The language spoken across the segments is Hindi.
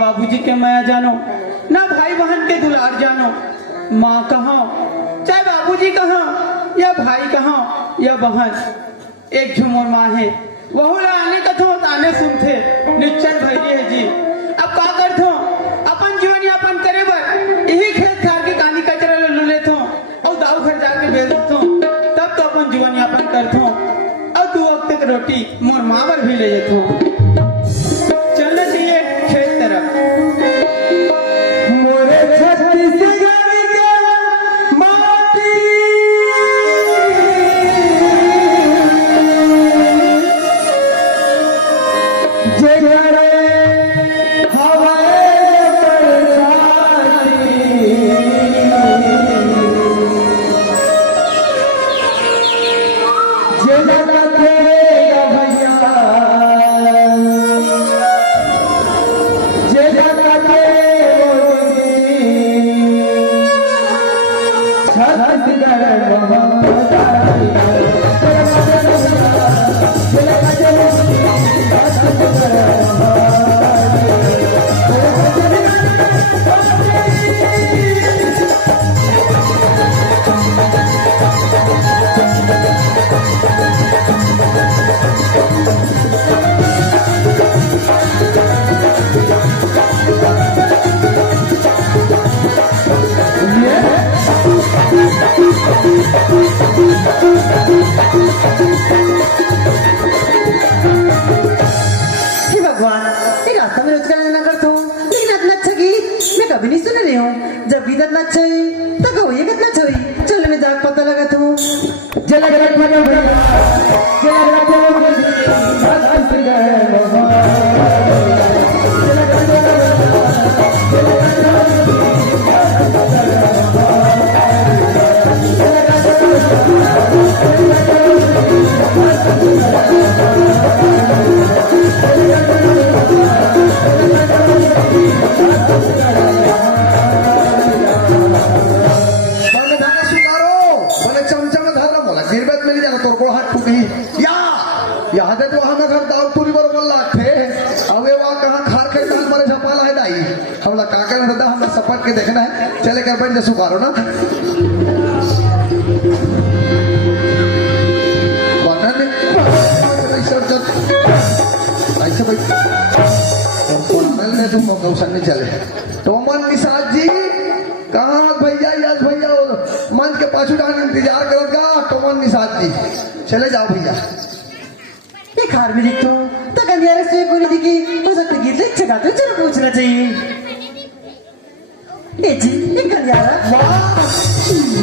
बाबूजी के माया जानो, ना भाई बहन के दुलार जानो। माँ कहाँ, चाहे बाबूजी कहाँ, या भाई कहाँ, या बहन, एक झुमर माँ है। वह आने कथो ताने सुनते निश्चय भैया है जी। अब का करथो अपन जीवन यापन करे बर यही खेत खार के कानी कचरा ले लेथो और दाऊ घर जाके बेच देथो, तब तो अपन जीवन यापन करथो और 2 वक्त की रोटी मोर माँ बर भी ले जेथो। चलना चाहिए खेत तरफ। मोरे छत्तीसगढ़ के माटी जगरे हवाए बरसाती जगरा तेरा भैया कभी नहीं सुन रही हूँ। जब भी दर्द अच्छा है तो कहो ये कितना अच्छा है। चलो मैं जाकर पता लगा तू जला सपट के देखना है। चले कर बन सुखारो ना ऐसे तुम गौसन नहीं चले। टोमन निषाद जी कहाँ भैया यश भैया मंच के पाछू डाल इंतजार करेगा। टोमन निषाद जी चले जाओ भैया। खार में दिखता हूँ तो गंदियारे से कोई दिखी हो सकता गीत अच्छे गाते चलो पूछना चाहिए।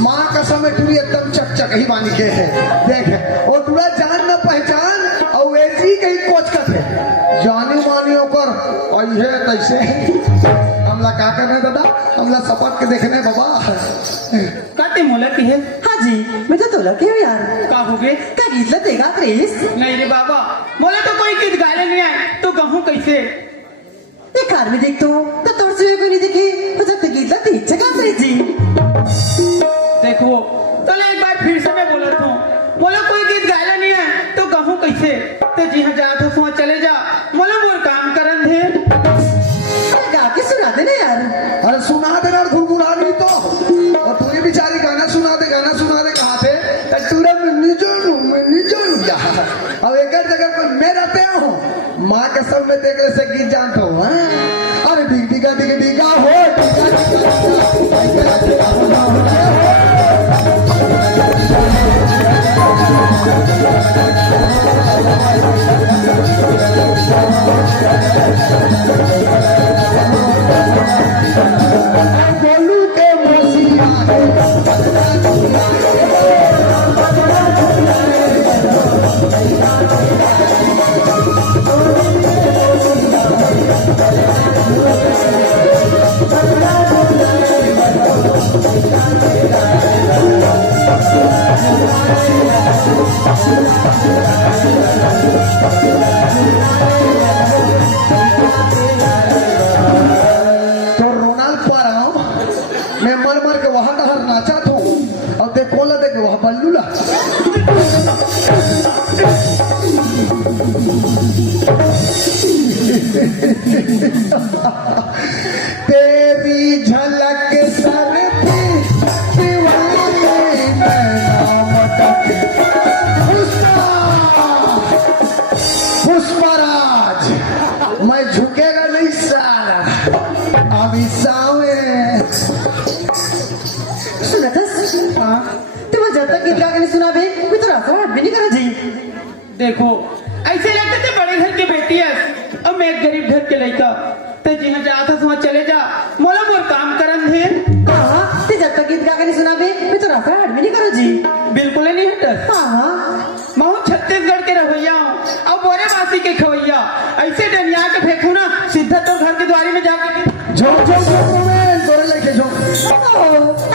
माँ का समय टूरी एकदम चकचक ही बानी के है। देख और पूरा जान न पहचान और ऐसी कहीं कोचकत है जानी मानी होकर और ये तैसे हमला का करने दादा हमला सपट के देखने बाबा काटे मोला की है। हाँ जी मैं तो तोला के यार का हो गए का गीत ला देगा प्लीज। नहीं रे बाबा मोला तो कोई गीत गाने नहीं आए तो कहूँ कैसे। कार में देखता हूँ तो तोड़ से कोई नहीं दिखी तो जब तक गीत ला तीन जगह से जी। देखो चलो एक बार फिर से मैं बोला था बोलो कोई गीत गाया नहीं है तो कहूँ कैसे। तो जी हाँ जा तो सुहा चले जा मोला मोर काम करन थे गा के सुना देना यार। अरे सुना देना घुरघुरा नहीं तो कसम में देखने से गीत जानता हूँ हाँ? अरे डिग डिगा डिग डिगा हो डिगा डिगा डिगा बोलू के मसीहा तो रोनाल्ड पा रहा हूँ मैं मर मर के वहां डहर नाचा था और देखो ला देखे वहां बल्लू ला तेरी झलक सर पे दीवाने नाम पुष्पराज मैं झुकेगा नहीं साला अभी सावे सुना था हाँ तुम जब तक गीत गा के नहीं सुना बे कोई तो रास्ता हट भी नहीं करा जी देखो ऐसे लगते थे बड़े घर की बेटी है और मैं एक गरीब घर के लड़का तो जिन्हें जाता वहाँ चले जा मोला मोर काम करन थे हाँ ते जब तक गीत गा के नहीं सुना बे कोई तो रास्ता हट भी नहीं करा जी बिल्कुल ही नहीं हटस हाँ मैं हूँ छत्तीसगढ़ के रवैया हूँ और बोरे बासी के खवैया ऐसे डनिया के फेंकू ना सीधा तो घर के द्वारी में जाके झोंक झोंक झोंक में तोरे लेके झोंक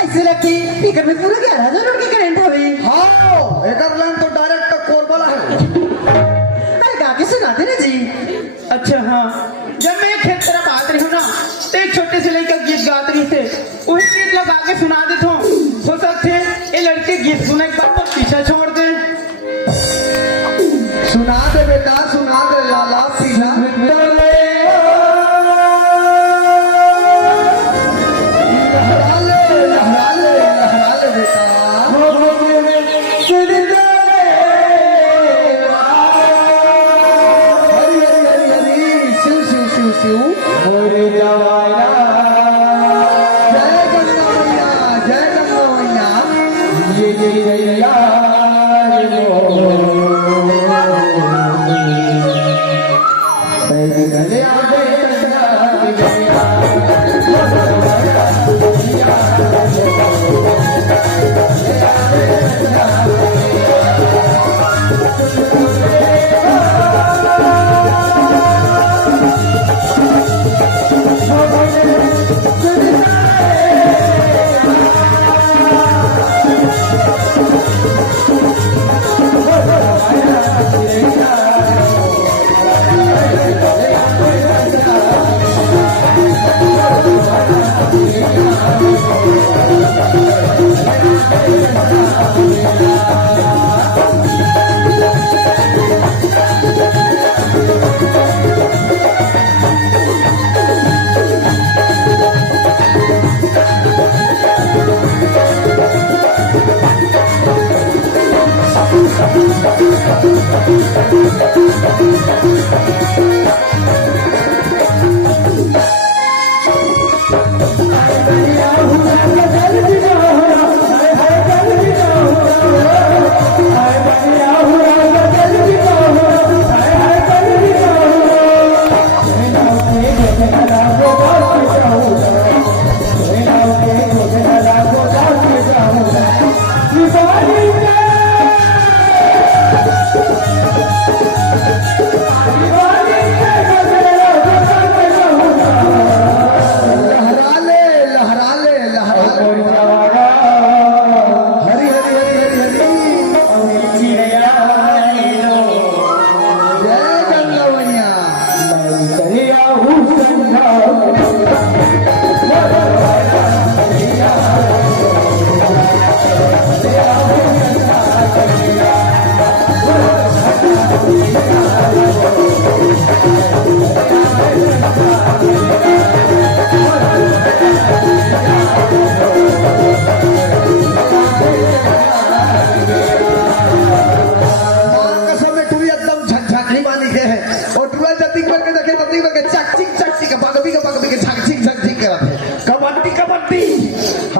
ऐसे लगती स्पीकर में पूरा 11,000 रुपए के करंट हवे हाँ एकर लाइन तो डायरेक्ट कोरबला है अरे गा के सुनाते ना जी अच्छा हाँ जब मैं खेत तरफ आत रही हूँ ना तो एक छोटे से लड़का गीत गात रही थे वही गीत लगा के सुना देता हूँ हो सकते ये लड़के गीत सुने के बाद तो पीछा छोड़ दे सुना दे बेटा सुना दे लाला पीला लहरा ले बेटा हरी हरी हरी हरी शिव शिव शिव शिव जय गंगा मैया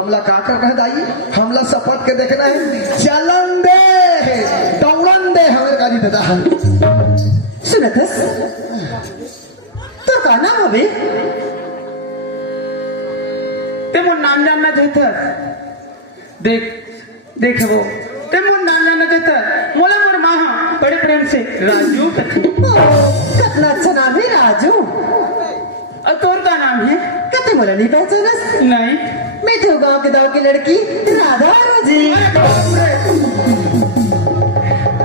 हमला का करना है दाई, हमला सपट के देखना है, चलन दे दौड़न दे हमें का जी दादा। सुनतस तो का नाम हवे? ते मोर नाम जानना चाहता देख देख वो ते मोर नाम जानना चाहता मोला मोर माँ बड़े प्रेम से राजू कथे। कितना अच्छा नाम है राजू। और तोर का नाम है? कते मोला नहीं पहचानस? नहीं। मैं तो गांव के दाव की लड़की राधा रोजी।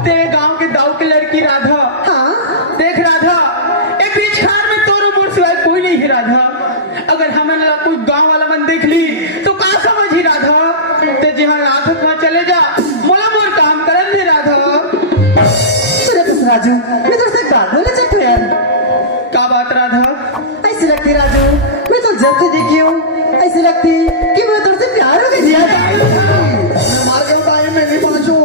तेरे गांव के दाव की लड़की राधा? हाँ देख राधा, एक बीच खान में तोरो मोर सिवाय कोई नहीं है राधा। अगर हमें ना कोई गांव वाला मन देख ली तो का समझी राधा? ते जहाँ राधा वहाँ चले जा, मोला मोर काम करन दे राधा। सुनतस राजू, मैं तुझसे एक बात बोले चाहती हूँ यार। का बात राधा? ऐसी लगती राजू, मैं तो जब से देखी हूँ ऐसी लगती कि मैं तुझसे प्यार हो गई मार के बताए मैं नहीं पहुंचू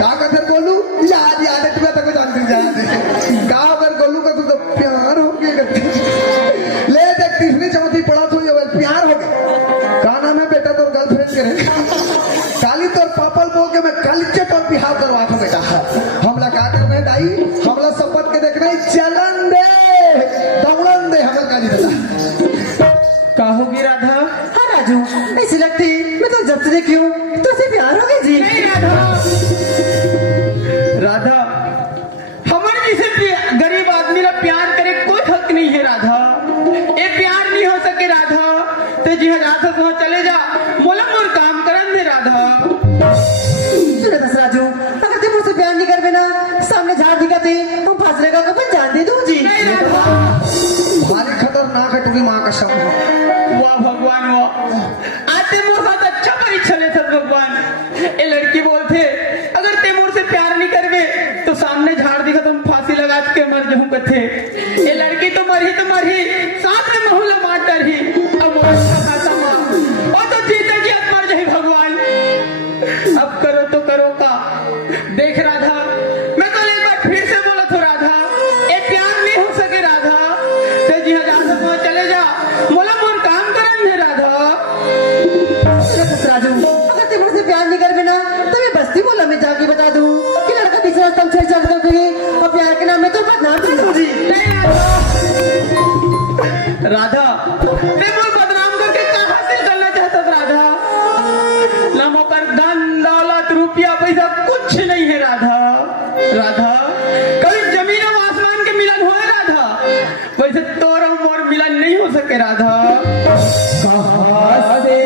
का कथे बोलू याद याद है तुम्हें तक जान कर याद का अगर बोलू का तो प्यार हो गया ले देख तीसरी चौथी पढ़ा तो ये प्यार हो गया। का नाम है बेटा तोर गर्लफ्रेंड के रे काली तोर पापल बोल के मैं कलचट और बिहार करवा था बेटा। हमला का करना है दाई, हमला सपट के देखना है, चलन दे दौड़न दे हमें का जी दादा। का होगी राधा? हाँ राजू, ऐसी लगती मैं तो जब से देखी हूँ तुझसे प्यार हो गई जी। नहीं राधा, राधा हमारे जैसे गरीब आदमी ला प्यार करे कोई हक नहीं है राधा। ये प्यार नहीं हो सके राधा। तो जी राधा वहाँ चले जा, मोला मोर काम करन दे राधा। सुनतस राजू, अगर तुम मुझसे प्यार नहीं कर बिना सामने झाड़ दिखाते हम फासले का कपन जान दे दूँ जी। नहीं राधा, भारी खतरनाक है तुम्हें माँ का शब्द। वाह भगवान वाह, आज ते मोर साथ अच्छा परीक्षा ले सर भगवान। ये लड़की बोलते अगर ते मोर से प्यार नहीं करवे तो सामने झाड़ दिखा तुम फांसी लगा के मर जाऊं कथे। ये लड़की तो मरी साथ में महूला मार डरी। अब वो अच्छा खासा माँ वो तो जीते जी अब मर जाए भगवान। अब करो तो करो का। देख राधा, मैं तो एक बार फिर से बोला तो राधा, ये प्यार नहीं हो सके राधा। ते जी राधा वहाँ चले जा, मोला मोर काम करन दे राधा। सुनतस राजू, अगर तुम मुझसे प्यार नहीं कर बिना तो मैं बस्ती मोहल्ला में जाके बता दूँ कि लड़का पीछे रास्ता में छेड़छाड़ करके और प्यार के नाम में तो बदनाम कर दूँ जी। नहीं राधा, ते मोर बदनाम करके क्या हासिल करना चाहता था राधा? लमो पर धन दौलत रुपया पैसा कुछ नहीं है राधा। राधा कभी जमीन और आसमान के मिलन हो राधा, वैसे तोर और मोर मिलन नहीं हो सके राधा। कहाँ से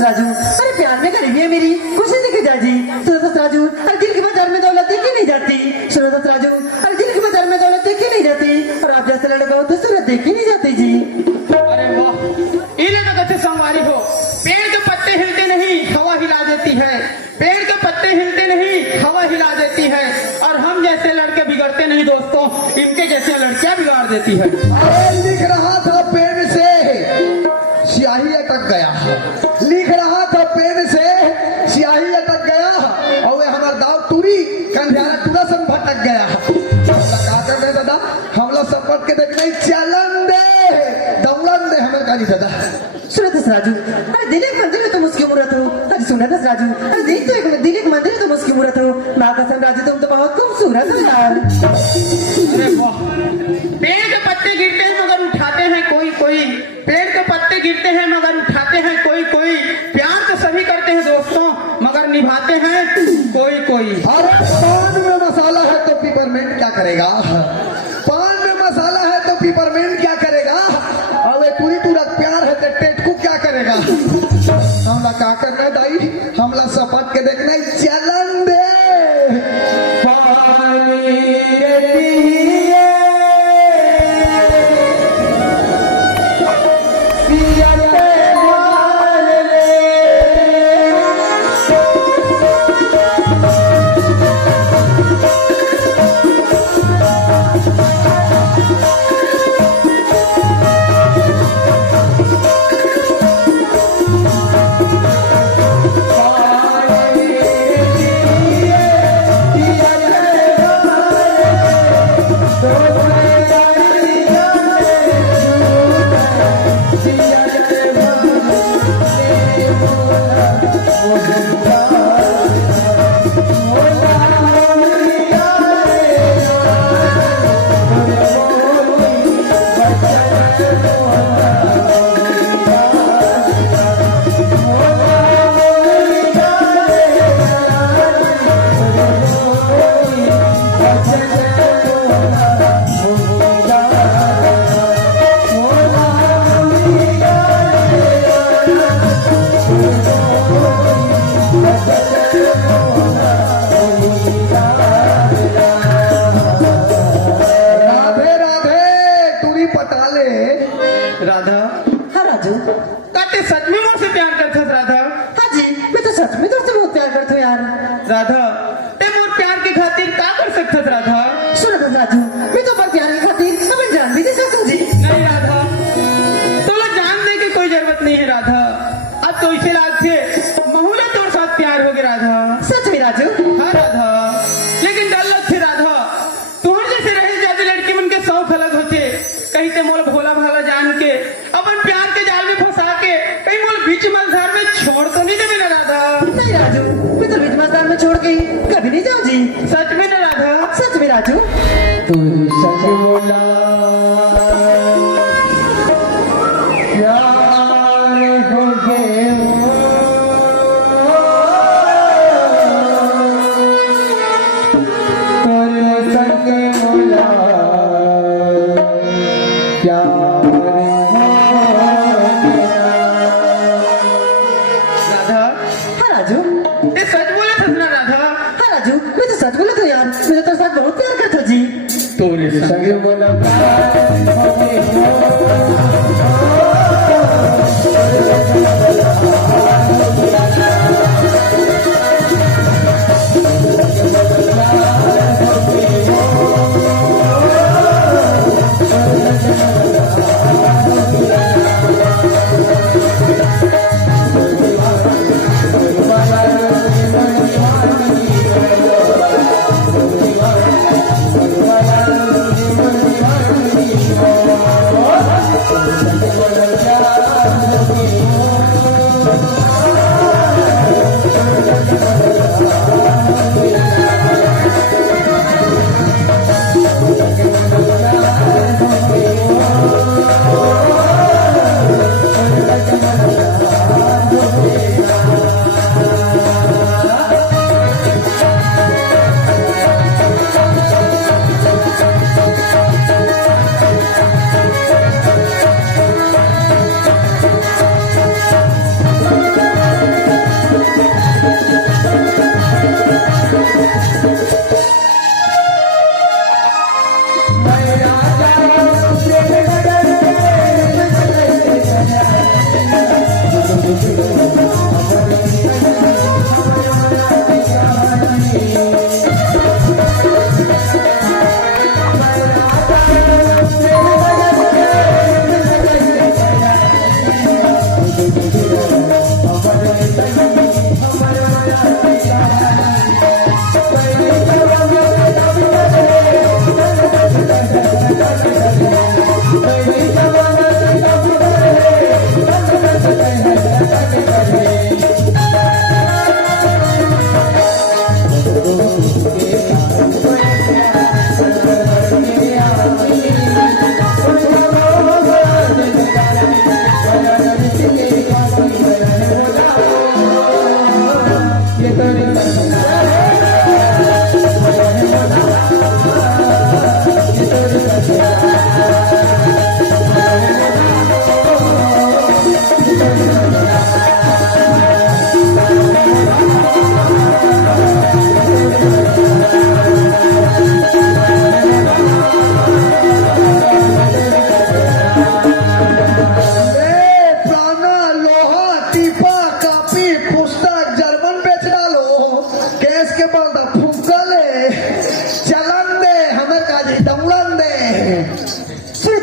राजू, अरे प्यार में करेंगे मेरी खुशी दिखे जाजी। सुनतस राजू, अरे दिल की बाजार में दौलत देखी नहीं जाती। सुनतस राजू, अरे दिल की बाजार में दौलत देखी नहीं जाती और आप जैसे लड़का हो तो सूरत देखी नहीं जाती जी। अरे वाह, इन्हें तो कैसे संवारी हो। पेड़ के पत्ते हिलते नहीं, हवा हिला देती है। पेड़ के पत्ते हिलते नहीं, हवा हिला देती है। और हम जैसे लड़के बिगड़ते नहीं दोस्तों, इनके जैसे लड़कियां बिगाड़ देती है। अरे लिख रहा था पेन से स्याही अटक गया, लिख रहा था पेन से स्याही अटक गया और हमारा दाव तुरी कंध्यारा तुरा सन भटक खूबसूरत हो यार। अरे वाह, पेड़ के पत्ते गिरते हैं मगर उठाते हैं कोई कोई, पेड़ के पत्ते गिरते हैं मगर उठाते हैं कोई कोई, प्यार तो सभी करते हैं दोस्तों मगर निभाते हैं कोई कोई। अरे पान में मसाला है तो पिपरमेंट क्या करेगा? पान में मसाला है तो पिपरमेंट क्या करेगा? अब ये पूरी तुरंत प्यार है तो टेटकू क्या करेगा? हमला क्या करना है दाई? हमला सपट के देखना है, चलन दे राधे राधे टूरी पटाले। राधा, हाँ राजू। का ते सच में मुझसे प्यार करते थे राधा? हाँ जी, मैं तो सच में तुझसे बहुत प्यार करती हूँ यार। राधा, ते मोर प्यार की खातिर का कर सकते थे राधा? सुनो तो राजू, मैं तो पर प्यार की खातिर अपनी जान भी दे सकता जी। नहीं राधा, तो लो जानने की कोई जरूरत नहीं है राधा। अब तो इसे लाग थे महूले तोर साथ प्यार हो गया राधा। सच में राजू? हाँ राधा, लेकिन डर लग थे राधा, तुहर जैसे रहे जाते लड़की मन के शौक अलग होते, कहीं ते मोल भोला भाला जान के अपन प्यार के जाल में फंसा के कहीं मोल बीच मझधार में छोड़ तो नहीं देवे ना राधा? नहीं राजू, मैं तो बीच मैदान में छोड़ के कभी नहीं जाऊँ जी। सच में ना राधा? सच में राजू। तू सच बोला प्यार हो गए तेरे संग बोला प्यार हो राधा, हाँ राजू। ये सच बोले थे ना राधा? हाँ राजू, मैं तो सच बोला तो यार, मैं तो साथ बहुत प्यार करता जी। तोरे संग बोला प्यार हो गए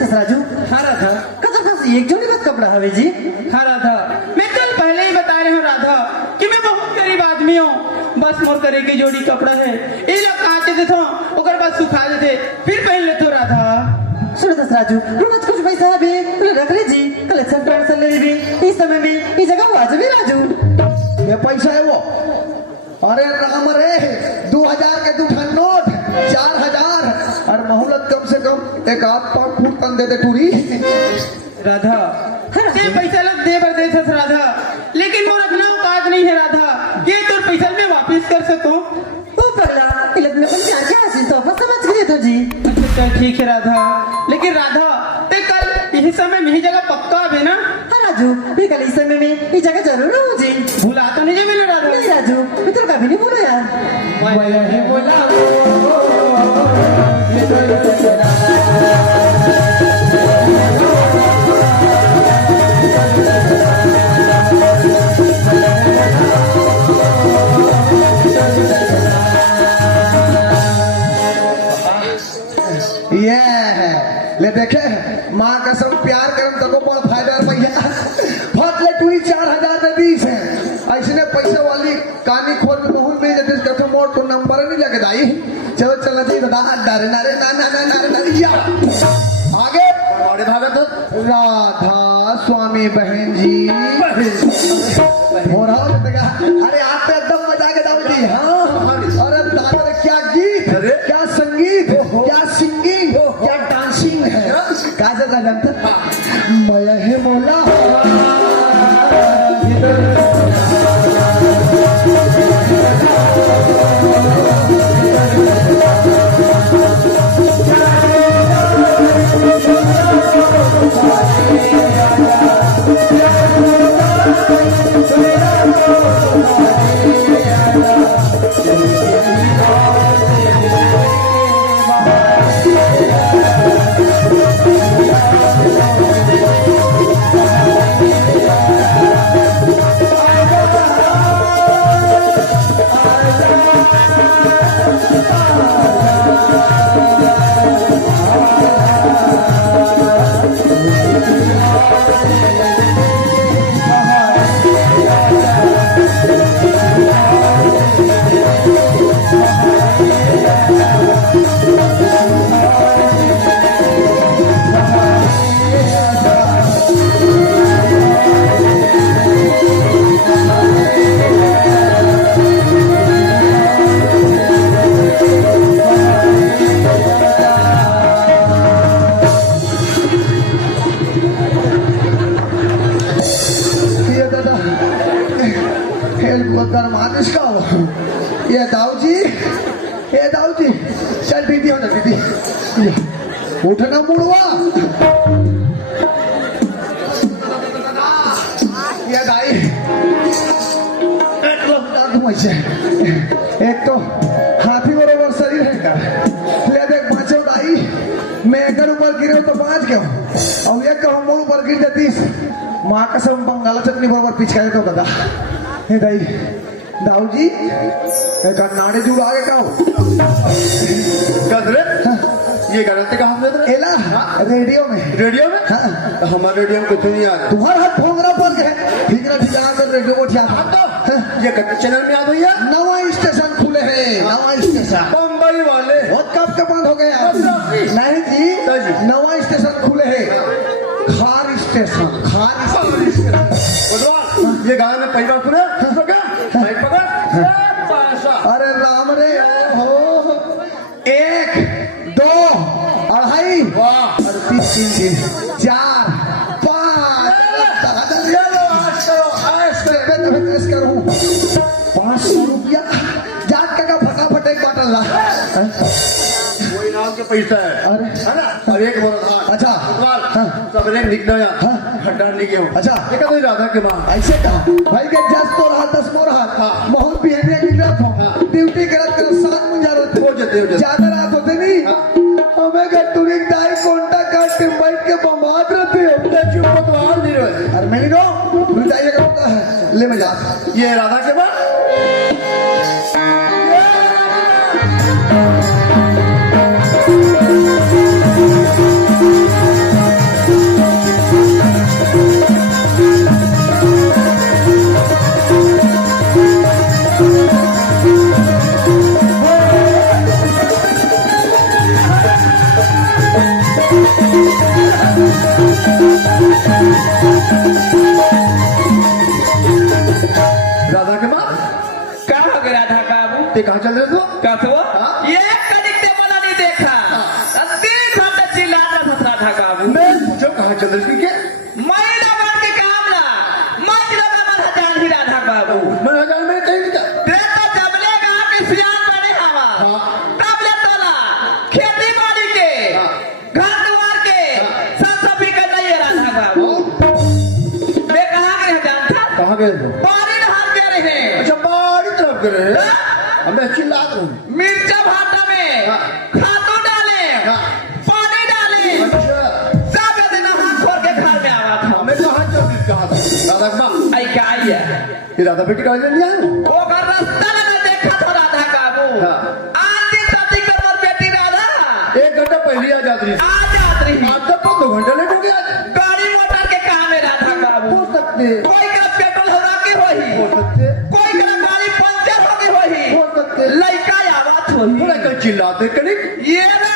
सुरेश राजू हाँ राधा, कतर पास एक जोड़ी बस कपड़ा हवे जी। हाँ राधा, मैं कल पहले ही बता रही हूँ राधा कि मैं बहुत गरीब आदमी हूँ। बस मोर करे की जोड़ी कपड़ा है, ये लोग काटे देते ओकर बाद सुखा देते फिर पहन लेते राधा। सुरेश राजू रोज कुछ पैसा हवे रख ले जी, कलेक्शन ट्रांसफर ले भी इस समय में इस जगह वाजब है राजू। ये पैसा है वो? अरे राम रे, 2000 के 2 ठन नोट, 4000 और मोहलत कम से कम एक आध 5 फुट तन दे दे टूरी। राधा ये पैसा लोग दे बर दे थे राधा, लेकिन वो रखना औकात नहीं है राधा, ये तो पैसा मैं वापस कर सकूं। ओ पगला इलत में प्यार के हासिल तो बस समझ गए तो जी। अच्छा ठीक है राधा, लेकिन राधा ते कल यही समय में ही जगह पक्का है ना? हाँ राजू मैं कल इस समय में ये जगह जरूर हूँ जी। भूला तो नहीं मैंने राधा? नहीं राजू मैं तो कभी नहीं भूला यार। मैं नहीं बोला ये है ले देखे माँ कसम प्यार करम तको बड़ फायदा भैया। फट ले टूरी 4000 में 20 है, ऐसने पैसे वाली कानी खोल में मुहुल में जब कथे मोड़ तो नंबर नहीं लगे दाई। चलो चलो जी दादा डरे नारे ना ना ना ना ना या आगे बड़े भागत राधा स्वामी बहन जी हो रहा हो देखा। अरे आप पे एकदम मजा के दाऊ जी। हाँ अरे दादा क्या गीत, क्या संगीत, क्या सिंगिंग, क्या डांसिंग है। क्या जगह जानता मैं है मौला मानिश का हो। ये दाऊ जी चल दीदी हो ना दीदी उठना मुड़वा। ये दाई एक तो हाथी बरोबर शरीर है का ले देख पांचों दाई मैं अगर ऊपर गिरे तो 5 के और एक कहो मुड़ ऊपर गिर जातीस माँ कसम बंगाला चटनी बरोबर पिछका तो दादा। हे दाई दाऊ जी एक नाड़े जुड़ आगे का हो गजरे ये गलती कहाँ से थे? एला रेडियो में हाँ हमारे रेडियो में कुछ नहीं आ रहा। तुम्हारा हाथ फोंगरा पर गए ठीक ना ठीक कर रेडियो को ठिया ये कच्चे चैनल में आ गई है। नवा स्टेशन खुले हैं, नवा स्टेशन बम्बई वाले बहुत कब के बंद हो गए आप? नहीं जी नवा स्टेशन खुले हैं, खार स्टेशन ये गाना में पहली बार सुने पकड़ अरे राम रे हो 1 2 2.5 वाह और 3 4 5 करूँ 500 रुपया जात का फटाफट एक बाटल ला। वही नाम के पैसा है अरे है ना। और एक बोला था अच्छा सब एक निकला या खड्डा नहीं गया अच्छा एक तो राधा के माँ ऐसे कहा भाई के 10 मोर हाथ बहुत बिहेवियर गिर रहा था ड्यूटी करत साथ मुझा रहते ज्यादा रात होते नहीं हमें का टूरिंग दाई कोंटा काट के बैठ के बम्बाद रहते हो चुप तो और नहीं रहे। अरे मैं नो बताइए क्या होता है ले मजा ये राधा के बाद कहाँ चल रहे थे? कसो हाँ? ये कनिक ते मला नहीं देखा देखा तो चिल्लाता था था बाबू मैं पूछो कहाँ चल रही थी क्या? महिला बन के काम ला मत लगा मन जान ही राधा बाबू मैं हजार में कहीं नहीं था। ते तो जबले गांव के सियान बने हवा हाँ। तबले तोला खेती बाड़ी के हाँ। घर द्वार के हाँ। सब सभी का नहीं है राधा बाबू मैं कहाँ गए जानता कहाँ गए थे? पानी नहार के रहे अच्छा बाड़ी तरफ गए रहे। हाँ? हमें चिल्लात हूँ। मिर्चा भाटा में हाँ। खातू डाले हाँ। पानी डाले अच्छा सब दिन हाथ छोड़ के घर में आवा था हमें कहाँ चल रही कहाँ था? राधा का माँ आई क्या आई है ये राधा बेटी का लिया है? वो घर रास्ता में देखा था राधा काबू हाँ। आंटी शादी कर और बेटी राधा 1 घंटा पहले आ जाती रही। आ जात रही आज तक तो 2 घंटे लेट हो गया। गाड़ी मोटर के काम है राधा काबू हो सकते कोई का पेट्रोल हो रहा के होही हो सकते कोई का गाड़ी पंचर हो गई होही हो सकते लड़का आवाज होही थोड़ा कल चिल्लाते कनिक ये ना